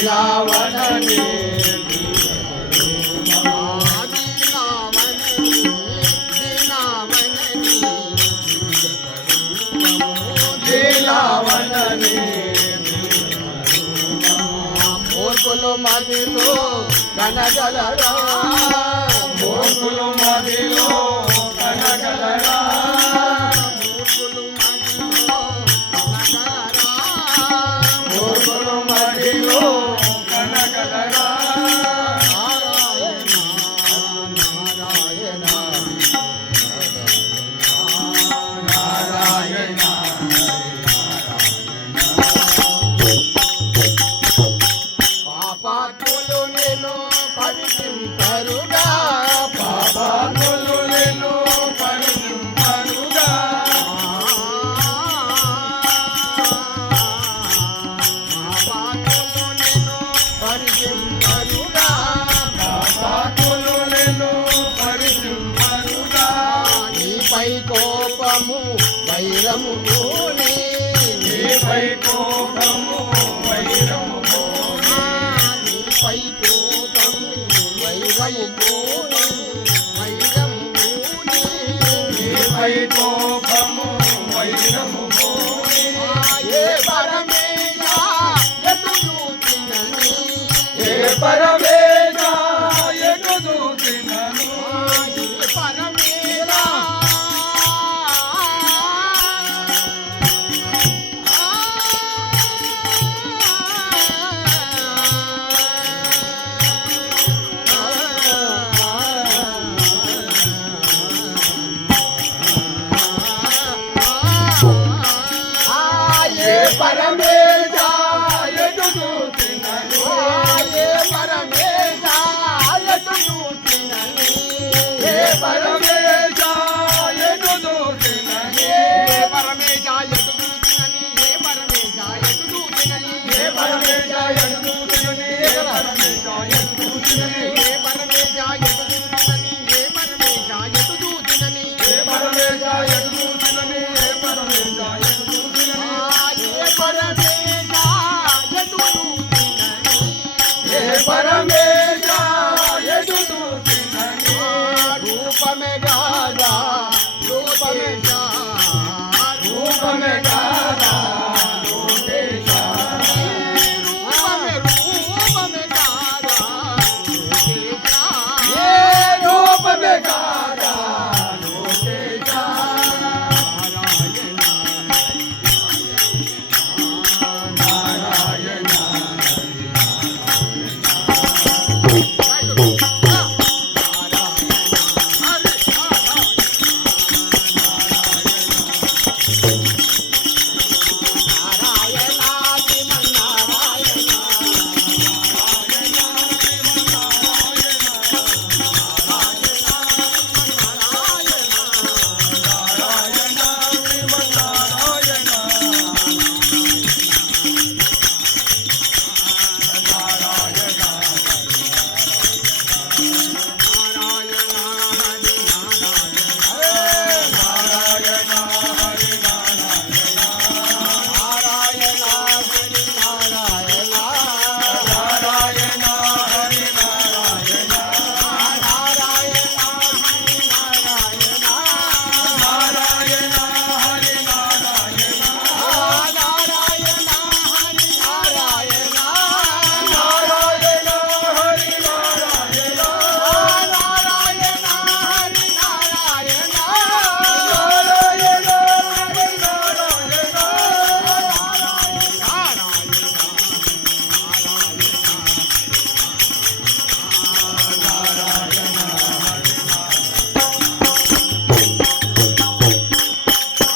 लीलावननी మూర్ఖులు మదిలో కనగలరా మూర్ఖులు మదిలో కనగలరా మూర్ఖులు మదిలో కనగలరా మూర్ఖులు మదిలో కనగలరా నారాయణ నారాయణ పాపాత్ములు నేను పరిచింపరుగా పాపాత్ములు నేను పరిచింపరుగా పాపాత్ములు నేను పరిచింపరుగా పాపాత్ములు నేను పరిచింపరుగా నీపై కోపము వైరము నీపై కోపము వైరము పై కోపము వైరము పై కోపము వైరము ఏ పరమేశ ఎటు చూచినని ఏ పరమేశ ఎటు చూచినని ఏ పరమేశ పరమేశ ఎటు చూచినని ఏ పరమేశ ఎటు చూచినని ఏ పరమేశ ఎటు చూచినని ఏ పరమేశ ఎటు చూచినని ఏ పరమేశ ఎటు చూచినని ఏ పరమేశ ఎటు చూచినని ఏ పరమేశ ఎటు చూచినని ఏ పరమేశ ఎటు చూచినని ఏ పరమేశ ఎటు చూచినని ఏ పరమేశ ఎటు చూచినని ఏ పరమేశ ఎటు చూచినని పరమే